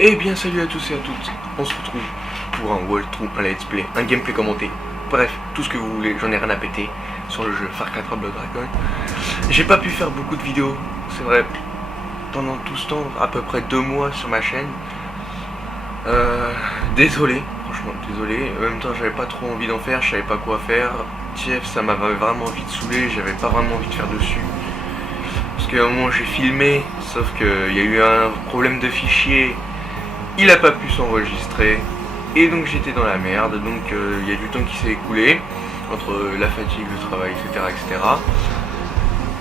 Eh bien salut à tous et à toutes, on se retrouve pour un walkthrough, un let's play, un gameplay commenté, bref, tout ce que vous voulez, j'en ai rien à péter sur le jeu Far Cry 3 Blood Dragon. J'ai pas pu faire beaucoup de vidéos, c'est vrai, pendant tout ce temps, à peu près 2 mois sur ma chaîne. Désolé, franchement désolé, en même temps j'avais pas trop envie d'en faire, je savais pas quoi faire. TF ça m'avait vraiment vite saoulé, j'avais pas vraiment envie de faire dessus. Parce qu'à un moment j'ai filmé, sauf qu'il y a eu un problème de fichier, il a pas pu s'enregistrer, et donc j'étais dans la merde, donc il y a du temps qui s'est écoulé, entre la fatigue, le travail, etc. etc.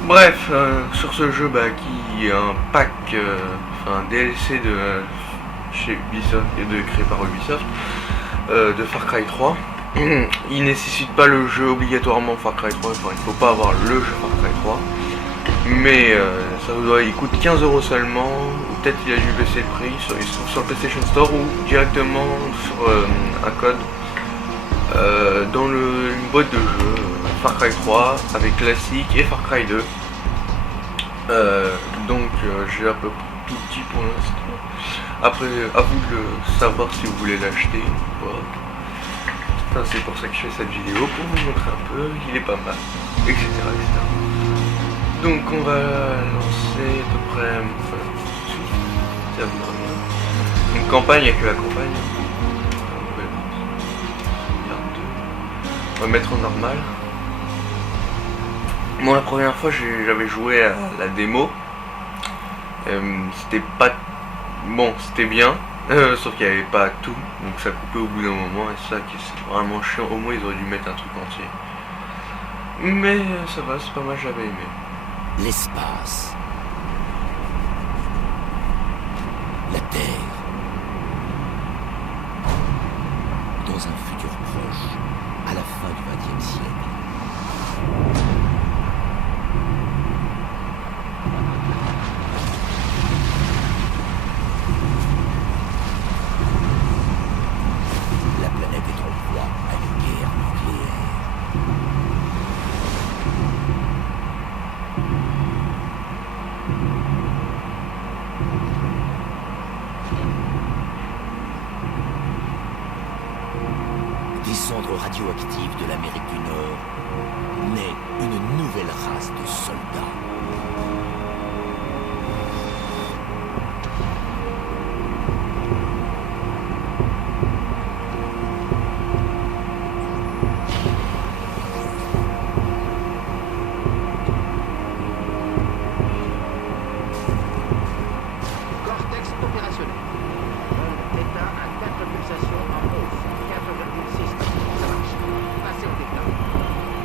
Bref, sur ce jeu qui est un pack, un DLC de chez Ubisoft, créé par Ubisoft, de Far Cry 3. Il nécessite pas le jeu obligatoirement Far Cry 3, enfin il faut pas avoir le jeu Far Cry 3. Mais il coûte 15 € seulement, ou peut-être il a dû baisser le prix, il se trouve sur le PlayStation Store ou directement sur un code dans une boîte de jeu Far Cry 3 avec classique et Far Cry 2. Donc j'ai un peu tout petit pour l'instant. Après, à vous de savoir si vous voulez l'acheter ou pas. Enfin, c'est pour ça que je fais cette vidéo, pour vous montrer un peu, il est pas mal, etc. etc. Donc on va lancer à peu près, ça vous donne une campagne, il n'y a que la campagne. On va mettre en normal. Moi la première fois j'avais joué à la démo. C'était pas bon, c'était bien, sauf qu'il n'y avait pas tout, donc ça coupait au bout d'un moment, et ça qui c'est vraiment chiant. Au moins ils auraient dû mettre un truc entier. Mais ça va, c'est pas mal, j'avais aimé. L'espace, la Terre, dans un futur proche, à la fin du XXe siècle. La planète est en proie à une guerre nucléaire. Des cendres radioactives de l'Amérique du Nord naît une nouvelle race de soldats. Cortex opérationnel. État à 4 pulsations en hausse. 4,6. Ça marche. Passez au état.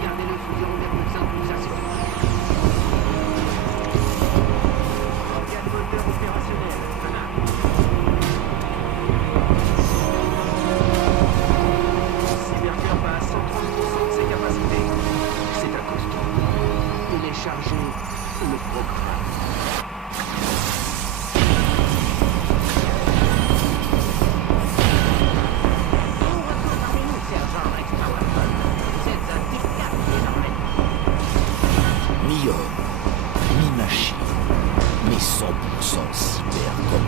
Gardez-le sous 0,5 pulsations. Organe moteur opérationnel. Voilà. Cybercœur bat à 130% de ses capacités. C'est un constant. Téléchargez le programme. Mi-homme, mi-machine, mais 100% cyber-commando.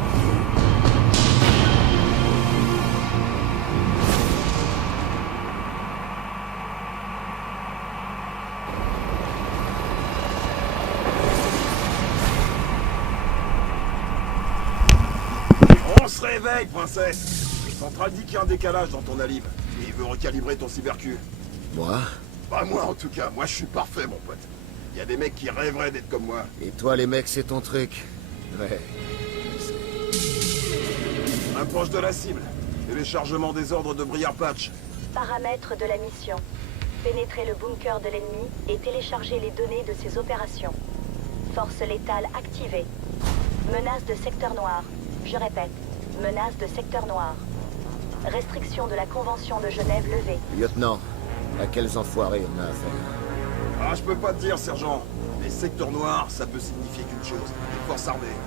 On se réveille, princesse! Central dit qu'il y a un décalage dans ton alim. Et il veut recalibrer ton cybercube. Moi? Pas moi en tout cas, moi je suis parfait mon pote. Il y a des mecs qui rêveraient d'être comme moi. Et toi, les mecs, c'est ton truc. Ouais. Approche de la cible. Téléchargement des ordres de Briar Patch. Paramètres de la mission. Pénétrer le bunker de l'ennemi et télécharger les données de ses opérations. Force létale activée. Menace de secteur noir. Je répète, menace de secteur noir. Restriction de la Convention de Genève levée. Lieutenant, à quels enfoirés on a affaire? Ah, je peux pas te dire, sergent. Les secteurs noirs, ça peut signifier qu'une chose. Les forces armées.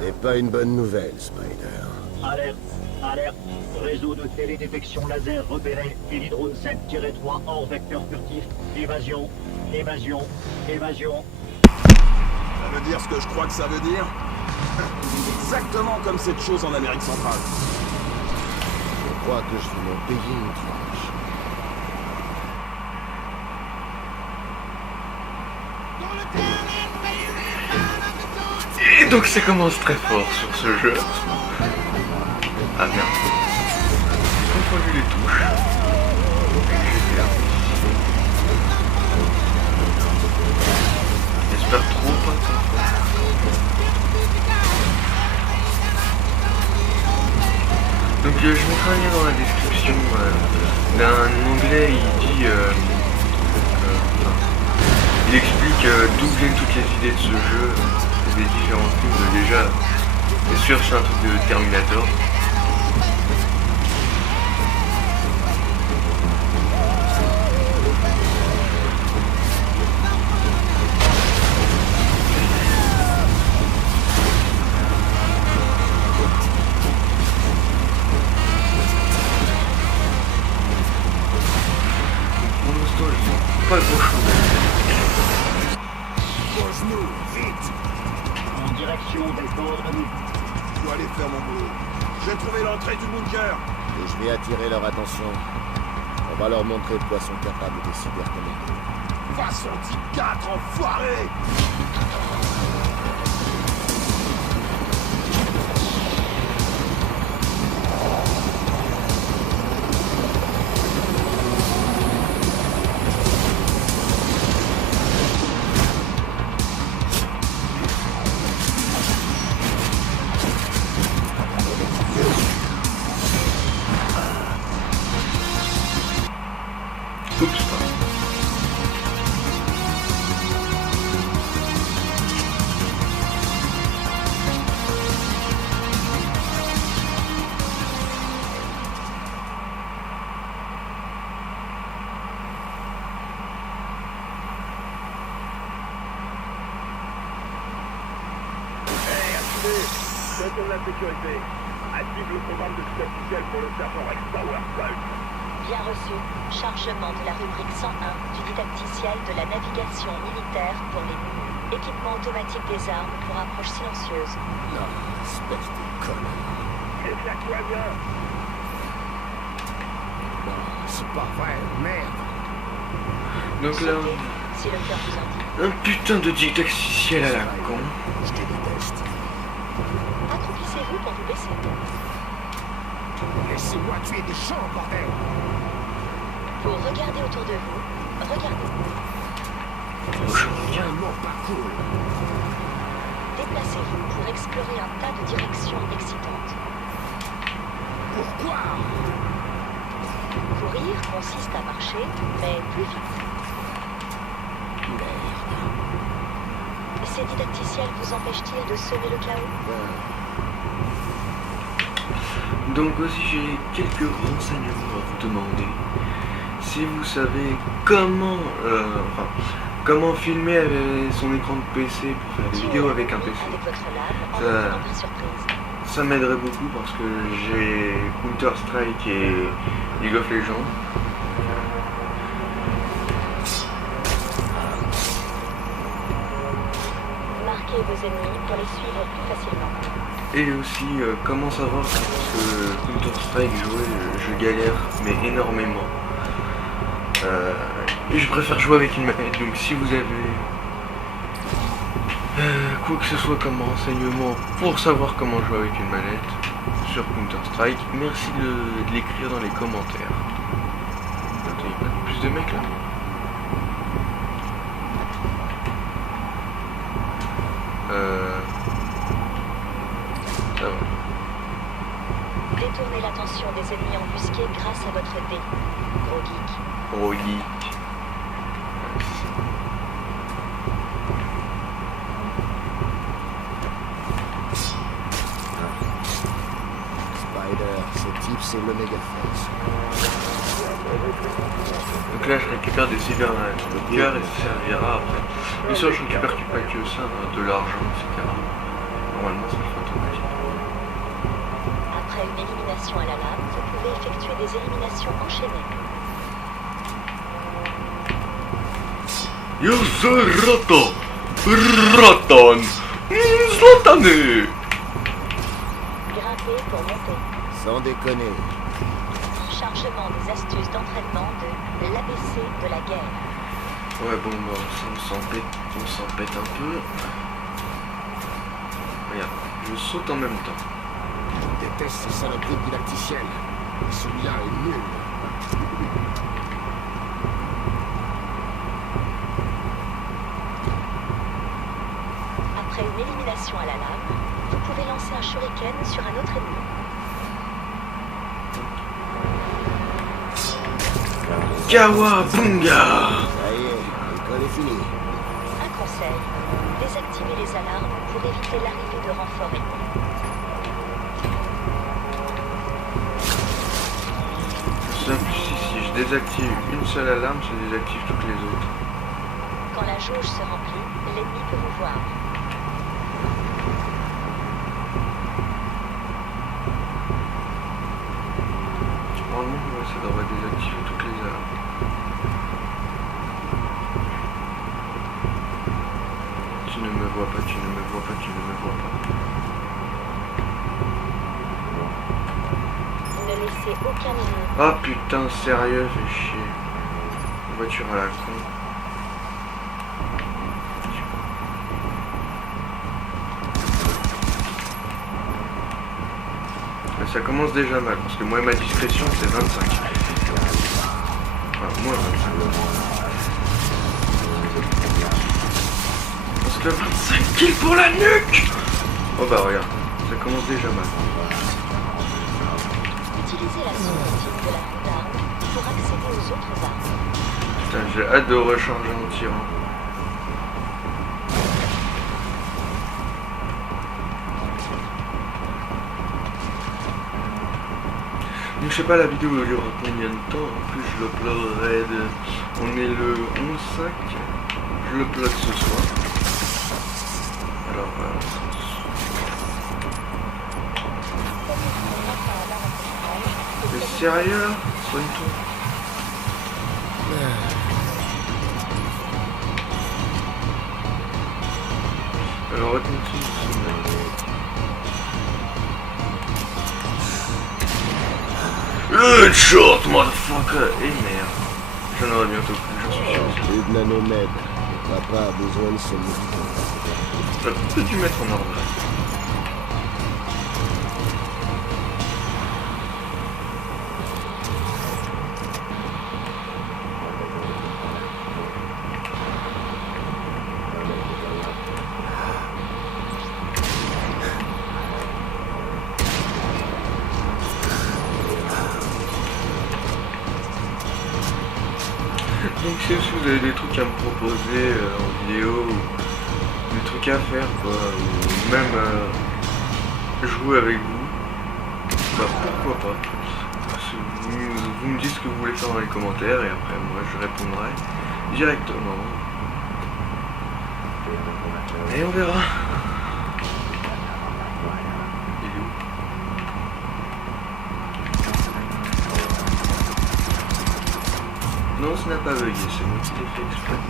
C'est pas une bonne nouvelle, Spider. Alerte, alerte, réseau de télédétection laser repéré, Hélidrone 7-3 hors vecteur furtif, évasion, évasion, évasion. Ça veut dire ce que je crois que ça veut dire? Exactement comme cette chose en Amérique centrale. Je crois que je vais m'en payer une tranche. Et donc ça commence très fort sur ce jeu. Ah merde. J'ai confondu les touches. J'espère trop pas ça. Donc je mettrai un lien dans la description d'un onglet, il dit il explique d'où viennent toutes les idées de ce jeu, des différents films. Déjà, bien sûr c'est un truc de Terminator. Pas grand chose. En direction des coordonnées. Je dois aller faire mon boulot. J'ai trouvé l'entrée du bunker. Et je vais attirer leur attention. On va leur montrer de quoi sont capables des cybercommandos. Façon 4 enfoiré. Oups, pardon. Contrôle la sécurité. Active le programme de sous-officiel pour le sergent Rex Power. Bien reçu. Chargement de la rubrique 101 du didacticiel de la navigation militaire pour les équipements automatiques des armes pour approche silencieuse. Non, espèce de connard. Éclate-toi bien. Non, c'est pas vrai, merde. Donc là, Si le cœur vous en dit. un putain de didacticiel à la con. Je te déteste. Accroupissez-vous pour vous baisser. Laissez-moi tuer des champs, bordel. Pour regarder autour de vous, regardez. C'est vraiment pas cool. Déplacez-vous pour explorer un tas de directions excitantes. Pourquoi? Courir consiste à marcher, mais plus vite. Merde. Ces didacticiels vous empêchent-ils de semer le chaos? Donc aussi j'ai quelques renseignements à vous demander. Si vous savez comment comment filmer avec son écran de PC pour faire des vidéos avec un PC, Avec votre lame, en Ça- attendant par surprise. ça m'aiderait beaucoup parce que j'ai Counter-Strike et League of Legends. Marquez vos ennemis pour les suivre plus facilement. Et aussi comment savoir parce que Counter-Strike je galère mais énormément. Et je préfère jouer avec une manette, donc si vous avez quoi que ce soit comme renseignement pour savoir comment jouer avec une manette sur Counter-Strike, merci de l'écrire dans les commentaires. Attends, il y a pas plus de mecs là. Ça va. Détournez l'attention des ennemis embusqués grâce à votre dé. Gros geek. Gros geek. Spider, ce type, c'est l'Omega Force. Donc là je récupère des cyberhackers et ça servira après. Bien sûr je récupère pas que ça, de l'argent, etc. Normalement ça fait automatique. Après une élimination à la lame, vous pouvez effectuer des éliminations enchaînées. Yo soy Roto! Roton! instantané. Grimper pour monter. Sans déconner. Chargement des astuces d'entraînement de l'ABC de la guerre. Ouais, bon, bah, on s'en pète un peu. Regarde, je saute en même temps. Je déteste ces saloperies didacticiennes. Celui-là est nul. Après une élimination à la lame, vous pouvez lancer un shuriken sur un autre ennemi. Kawabunga. Ça y est, l'école est finie. Un conseil, désactivez les alarmes pour éviter l'arrivée de renforts ennemis. Simple, si je désactive une seule alarme, ça désactive toutes les autres. Quand la jauge se remplit, l'ennemi peut vous voir. Normalement, ouais, ça devrait désactiver toutes les alarmes. Tu ne me vois pas, tu ne me vois pas, tu ne me vois pas. Ne laissez aucun ennemi. Ah putain, sérieux, fais chier. Voiture à la con. Mais ça commence déjà mal, parce que moi ma discrétion c'est 25. Enfin, moins 25. Parce que 25 kills pour la nuque. Oh bah regarde, ça commence déjà mal. Utilisez la sourdine de la roue d'armes pour accéder aux autres armes. Putain, j'ai hâte de recharger en tirant. Donc je sais pas la vidéo il y aura combien de temps, en plus je l'uploaderai on est le 11/5, je l'upload ce soir. Alors t'es sérieux là? Soigne-toi. Alors continue. Headshot, motherfucker! Et merde. J'en aurai bientôt plus, j'en suis sûr. Plus de nanomètres. Papa a besoin de son médicament. J'aurais peut-être dû mettre en ordre. Donc si vous avez des trucs à me proposer en vidéo, ou des trucs à faire quoi, ou même jouer avec vous, bah pourquoi pas. Vous me dites ce que vous voulez faire dans les commentaires et après moi je répondrai directement. Et on verra. Il est où ? Non, ce n'a pas bugué, c'est moi qui l'ai fait exprès.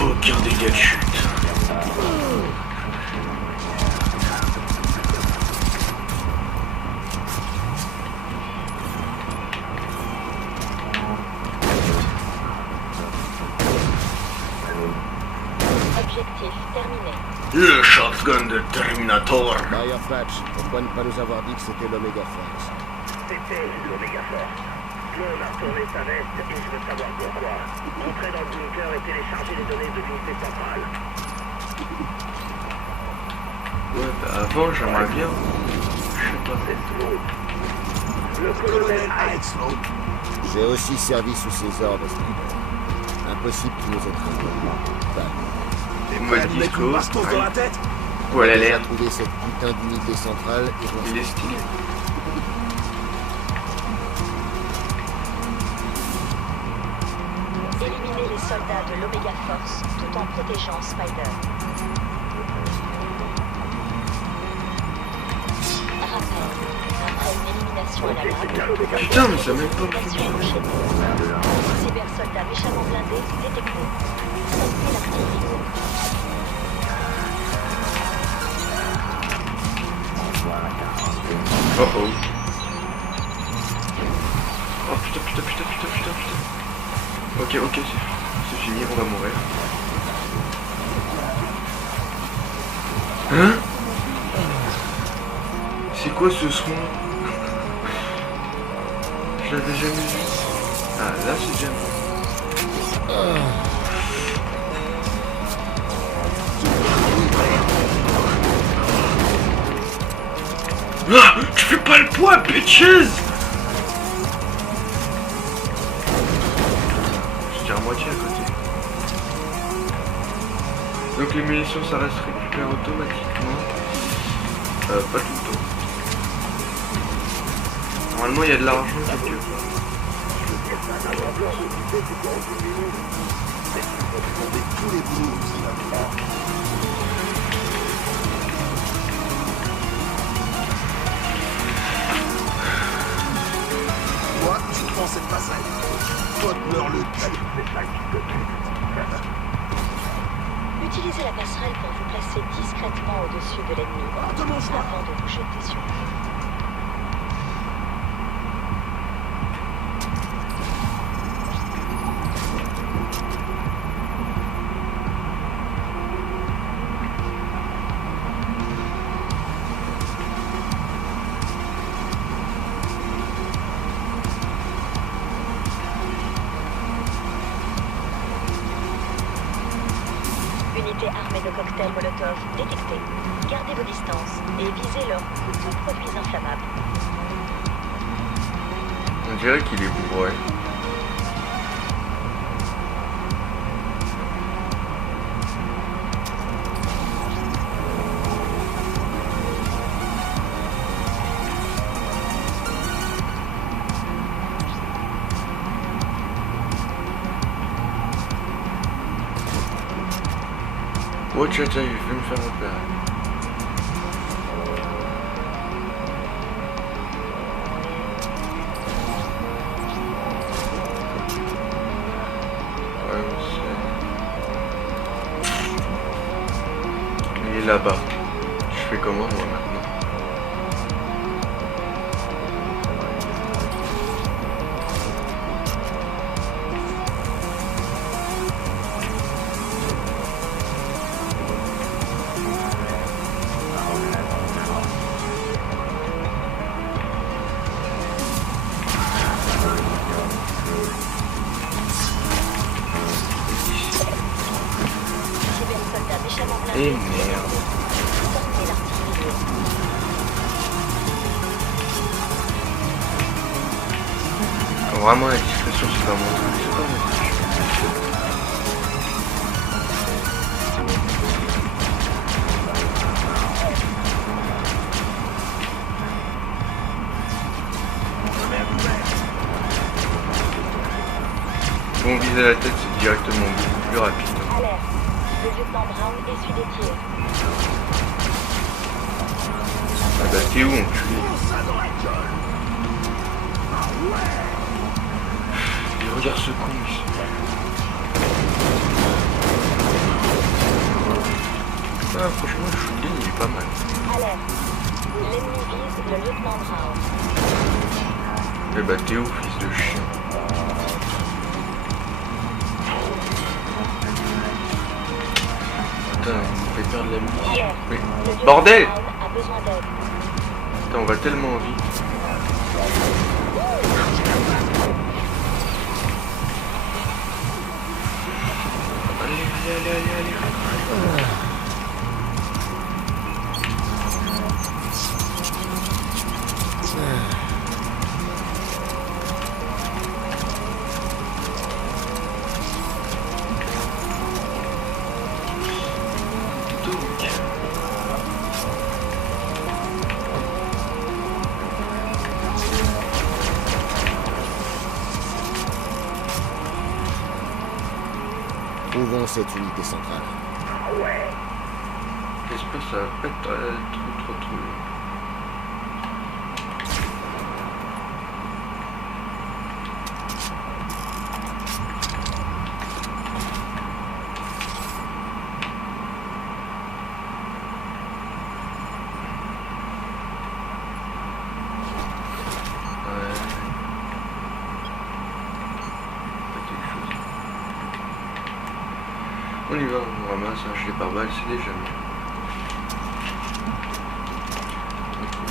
Aucun dégât de chute. Objectif terminé. Le shotgun de Terminator. Maria Patch, pourquoi ne pas nous avoir dit que c'était l'Omega Force? C'était l'Omega Force. Claude a retourné sa veste et je veux savoir pourquoi. Entrer dans le bunker et télécharger les données de l'unité centrale. Ouais, bah avant j'aimerais bien. Je sais pas. Le colonel Alex. J'ai aussi servi sous ses ordres, Strider. Impossible qu'il nous ait trompés. Mode disco. Bastos dans la tête. Poil à l'air. Trouver cette putain d'unité centrale et voir Il est stylé. Éliminez les soldats de l'Omega Force tout en protégeant Spider. Rappel, après une élimination à la lame, Putain, mais ça m'aide pas le sur film. cybersoldat méchamment blindé détecté. Sortez l'artillerie. Oh oh. Oh putain. Ok, c'est fini, on va mourir. Hein? C'est quoi ce son? Je l'avais jamais vu. Ah là c'est déjà bon. Ah, tu fais pas le poids, bitches! J'étais à moitié à côté. Donc les munitions ça reste récupéré automatiquement. Pas tout le temps. Normalement il y a de l'argent quelque part. Toi, tu prends cette passerelle. Toi, te meurs le cul. Utilisez la passerelle pour vous placer discrètement au-dessus de l'ennemi De mon choix. avant de vous jeter sur lui. Unité armée de cocktails Molotov détectée. Gardez vos distances et visez leurs tous produits inflammables. On dirait qu'il est bourré. Oh tcha, il veut me faire repérer. Ouais, on sait. Il est là-bas. Je fais comment moi maintenant? Soldat méchamment blindé. Et merde. Sortez l'artillerie. Vraiment la discrétion c'est pas mon truc, c'est pas mon truc. Bon, viser la tête c'est directement beaucoup plus rapide. Alerte. Le lieutenant Brown essuie des tirs. Ah bah t'es où enculé? Et regarde ce con ici. Ah franchement le shotgun il est pas mal. Alerte. L'ennemi vise le lieutenant Brown. Eh bah t'es où fils de chien? Putain, il me fait perdre la munition. Alerte. Mais Le lieutenant bordel! Brown a besoin d'aide. Putain, on va tellement vite. Allez. Trouvons cette unité centrale. J'espère que ça va pas être trop. On y va, on ramasse un gilet pare-balles, c'est déjà mieux.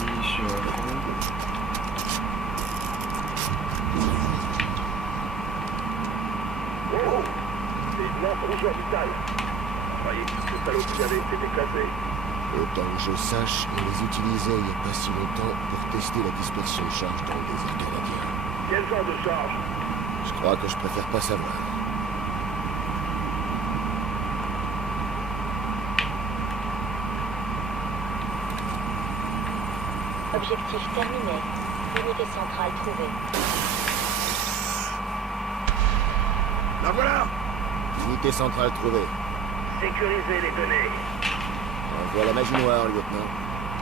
Munitions à fond. Oh, c'est une lampe rouge orbitale. Je croyais que ce saloperie avait été déclassé. Autant que je sache, on les utilisait il n'y a pas si longtemps pour tester la dispersion de charge dans le désert canadien. Quel genre de charge? Je crois que je préfère pas savoir. Objectif terminé. Unité centrale trouvée. La voilà! Unité centrale trouvée. Sécuriser les données. Envoie la magie noire, lieutenant.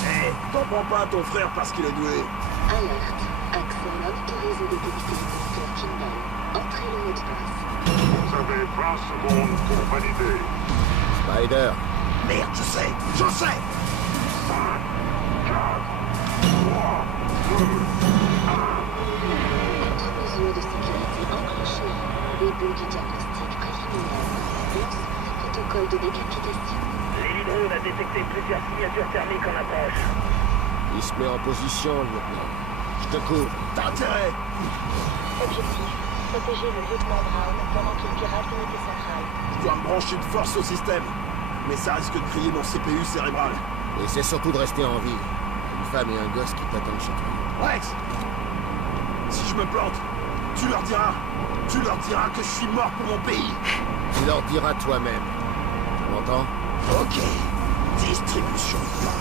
Eh, t'en prends pas à ton frère parce qu'il est doué. Alerte. Accès non autorisé détecté. Dr. Kindle. Entrez le mot de passe. Vous avez 20 secondes pour valider. Spider, Merde, je sais! 5, 4, 3, 2, Contre-mesure de sécurité enclenchée. Début du diagnostic préliminaire. Lancement du protocole de décapitation. L'hélidrone a détecté plusieurs signatures thermiques en approche. il se met en position, lieutenant. Je te couvre. T'as intérêt! Objectif. Protéger le lieutenant Brown pendant qu'il pirate l'unité centrale. Je dois me brancher de force au système. Mais ça risque de griller mon CPU cérébral. Et c'est surtout de rester en vie. Une femme et un gosse qui t'attendent chez toi. Rex! Si je me plante, tu leur diras que je suis mort pour mon pays. Tu leur diras toi-même. Tu m'entends? Ok. Distribution de pain.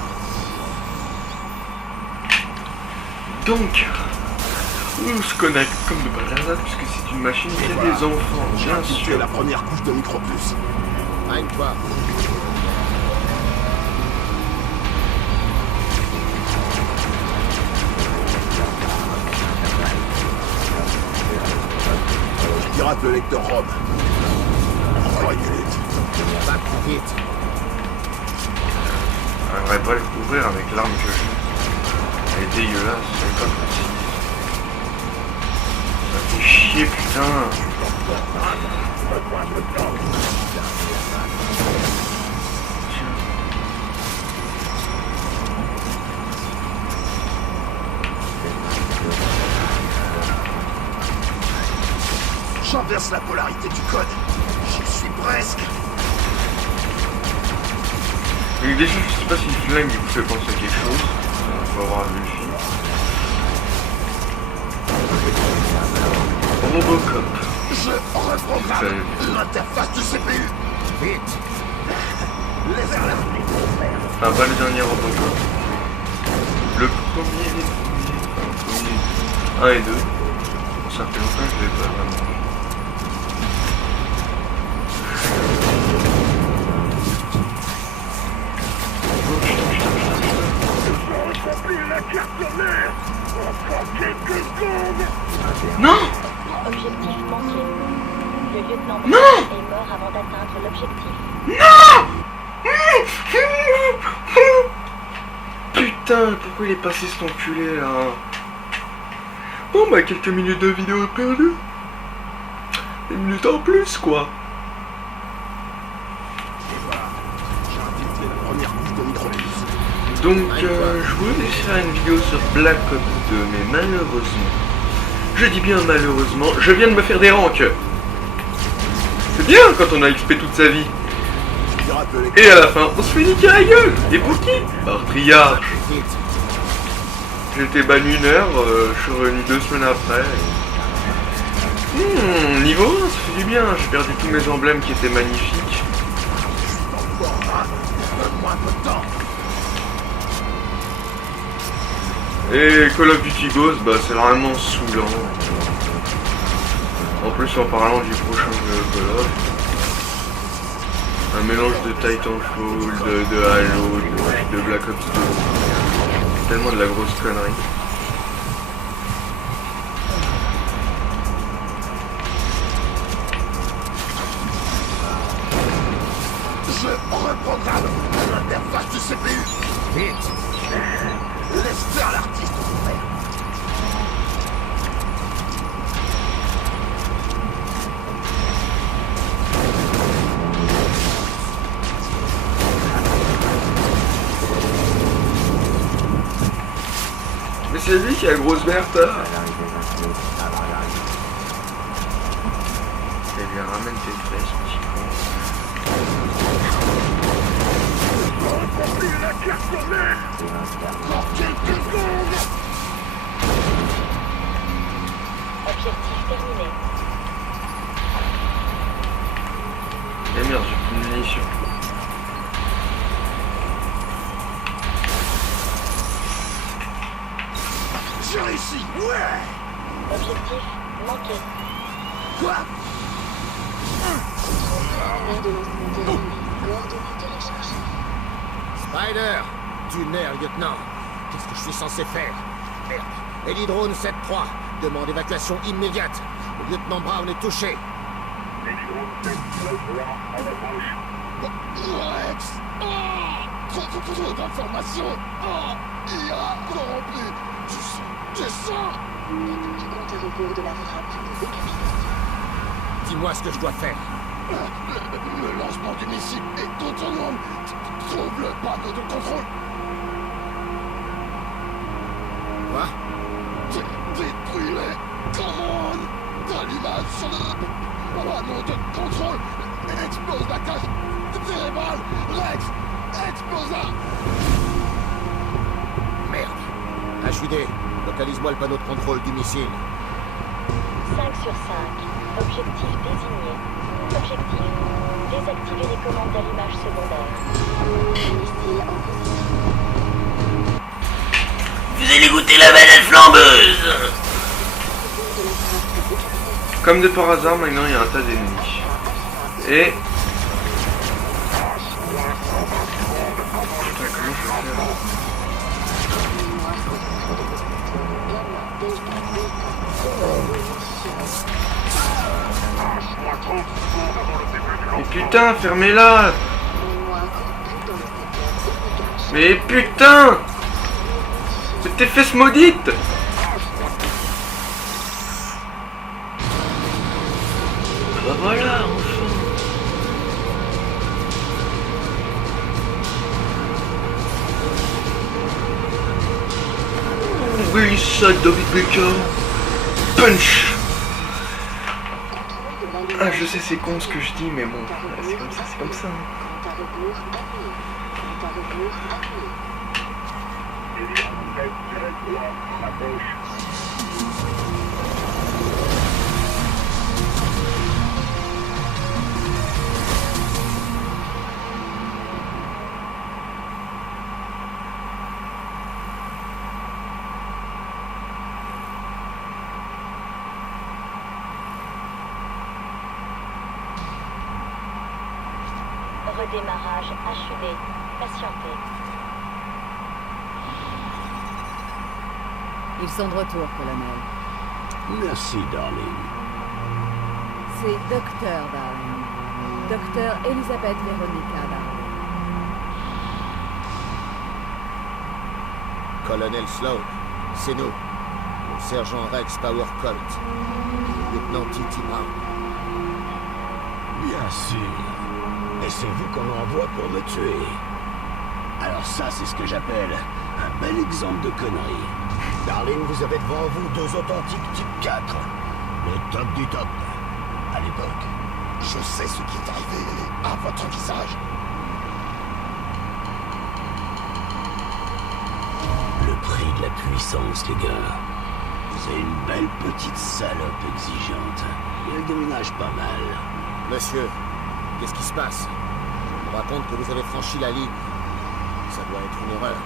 Donc, on se connecte comme de par hasard puisque c'est une machine qui a Voilà. des enfants, J'ai bien infiltré sûr. la première couche de micropuce. Règne-toi. Je pirate le lecteur ROM. Encore une minute. Va plus vite. J'aimerais pas le couvrir avec l'arme que j'ai. Elle est dégueulasse, c'est pas possible. Ça fait chier, putain. J'inverse la polarité du code. J'y suis presque. Mais déjà, je sais pas si le flingue il vous fait penser à quelque chose. Faut avoir vu le film. Robocop. Je reprogramme l'interface du CPU. Vite. Les alertes. Enfin, pas le dernier Robocop. Le premier. Enfin, le premier. 1 et 2. Bon, ça fait longtemps que je l'ai pas vraiment. Remplir la carte mère. Encore quelques secondes. Non! Objectif manqué. Le lieutenant Brown Non! est mort avant d'atteindre l'objectif. Putain, pourquoi il est passé cet enculé là? Bon bah quelques minutes de vidéo perdues. Une minute en plus quoi. Et voilà. J'ai infiltré la première couche de micropuce. Donc je voulais faire une vidéo sur Black Ops 2 mais malheureusement, je dis bien malheureusement, je viens de me faire des ranks. C'est bien quand on a XP toute sa vie. Je pirate le lecteur. Et à la fin, on se fait niquer la gueule. Et pour qui? Par Triarch. Vite. J'étais banni 1 heure, je suis revenu 2 semaines après. Niveau 1, ça fait du bien, j'ai perdu tous mes emblèmes qui étaient magnifiques. Bon, hein. Donne-moi un peu de temps. Et Call of Duty Ghost, bah c'est vraiment saoulant. En plus en parlant du prochain jeu Call of, un mélange de Titanfall, de Halo, de Black Ops 2. Tellement de la grosse connerie. Je reprogramme l'interface du CPU. Vite. Laisse faire l'artiste, mon frère. C'est lui qui a grosse verte. Eh bien, ramène tes fesses, petit con. Objectif terminé. Eh merde, j'ai plus de munitions. J'ai réussi, ouais. Objectif manqué. Quoi? Aire de lancement terminée. Coordonnées téléchargées. Spider! Du nerf, lieutenant! Qu'est-ce que je suis censé faire? Merde. Hélidrone 7-3. Demande évacuation immédiate. Le lieutenant Brown est touché. Rex! Trop d'informations! Il a corrompu! Du sang! Du compte à rebours de la frappe de décapitation. Dis-moi ce que je dois faire. Le lancement du missile est autonome. Trouve le panneau de contrôle. Quoi? Détruis-les. Commande d'allumage sur le panneau de contrôle. Explose la cage cérébrale. Rex, explose-la. Merde. HUD, localise-moi le panneau de contrôle du missile. 5 sur 5. Objectif désigné. Objectif. Désactiver les commandes d'allumage secondaire. Missile en position. Vous allez goûter la banane flambeuse! De la frappe de décapitation. Comme de par hasard, maintenant il y a un tas d'ennemis. Et... Putain, comment je vais faire? Mémoire sous contrôle de gamma, delta, bêta. Mais putain, fermez-la! Mémoire corrompue dans le secteur illégal. Mais putain! C'est tes fesses maudites! Bah voilà, enfin! Oui, ça, David Beckham! Punch! Ah, je sais, c'est con ce que je dis, mais bon, c'est comme ça, c'est comme ça. Compte à rebours annulé. Compte à rebours annulé. Redémarrage HUD. Patientez. Ils sont de retour, colonel. Merci, darling. C'est Docteur Darling. Docteur Elisabeth Veronica Darling. Colonel Sloan, c'est nous. Le sergent Rex Power Colt. Lieutenant T.T. Brown. Bien sûr. Et c'est vous qu'on envoie pour me tuer. Alors ça, c'est ce que j'appelle un bel exemple de connerie. Darling, vous avez devant vous deux authentiques type 4. Le top du top. À l'époque. Je sais ce qui est arrivé à votre visage. Le prix de la puissance, les gars. C'est une belle petite salope exigeante. Et elle déménage pas mal. Monsieur, qu'est-ce qui se passe? On me raconte que vous avez franchi la ligne. Ça doit être une erreur.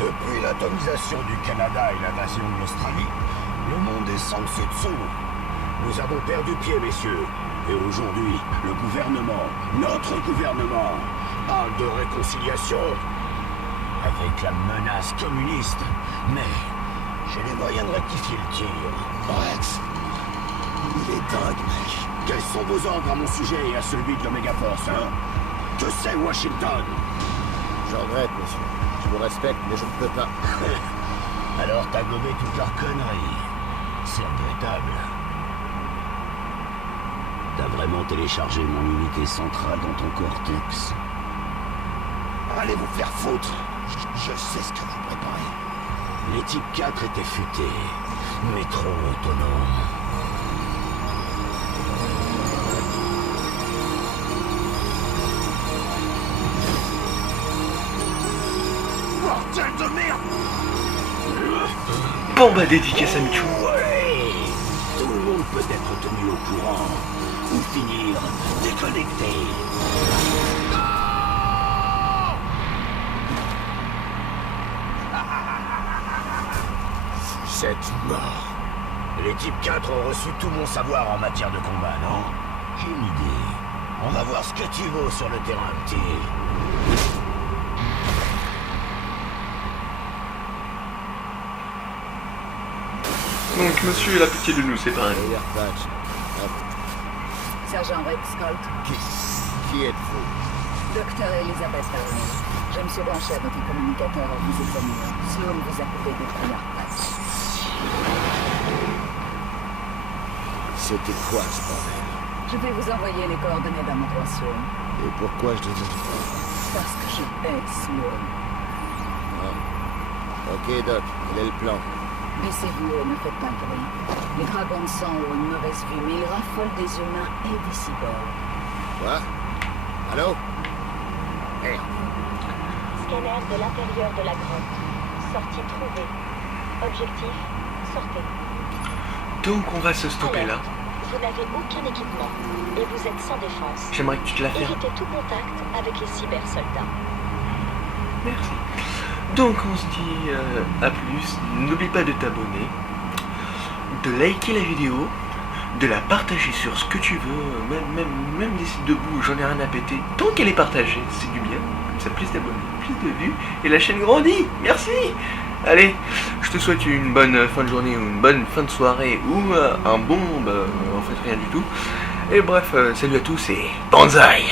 Depuis l'atomisation du Canada et l'invasion de l'Australie, le monde est sans dessus dessous. Nous avons perdu pied, messieurs. Et aujourd'hui, le gouvernement, notre gouvernement, parle de réconciliation avec la menace communiste. Mais j'ai les moyens de rectifier le tir. Rex, il est dingue, mec. Quels sont vos ordres à mon sujet et à celui de l'Omega Force, hein? Que c'est Washington? Je regrette, monsieur. Je vous respecte, mais je ne peux pas. Alors t'as gobé toute leur connerie. C'est regrettable. T'as vraiment téléchargé mon unité centrale dans ton cortex. Allez vous faire foutre. Je sais ce que vous préparez. Les types 4 étaient futés, mais trop autonomes. Bordel de merde! Bon bah dédicace à Michou. Ouais! Tout le monde peut être tenu au courant, ou finir déconnecté. Vous êtes mort. Les types 4 ont reçu tout mon savoir en matière de combat, non? J'ai une idée. On va voir ce que tu vaux sur le terrain, petit. Donc monsieur il a pitié de nous, c'est pareil. Patch. Sergent Rex Colt, Qui êtes-vous? Docteur Elizabeth Darwin. Je me suis branché à votre communicateur en vous examinant. Sloan vous a coupé des premières patchs. C'était quoi ce bordel? Je vais vous envoyer les coordonnées d'un endroit Sloan. Et pourquoi je devais le faire? Parce que je hais Sloan. Ok, Doc, quel est le plan? Baissez-vous et ne faites pas de bruit. Les dragons de sang ont une mauvaise vue, mais ils raffolent des humains et des cyborgs. Quoi? Allô? Merde. Scanner de l'intérieur de la grotte. Sortie trouvée. Objectif, sortez. Donc on va se stopper là. Vous n'avez aucun équipement et vous êtes sans défense. J'aimerais que tu te la fasses. Évitez tout contact avec les cybersoldats. Merci. Donc on se dit à plus. N'oublie pas de t'abonner, de liker la vidéo, de la partager sur ce que tu veux, même des sites debout, j'en ai rien à péter. Tant qu'elle est partagée, c'est du bien. Comme ça, plus d'abonnés, plus de vues, et la chaîne grandit. Merci. Allez, je te souhaite une bonne fin de journée ou une bonne fin de soirée ou un bon, en fait rien du tout. Et bref, salut à tous et banzai.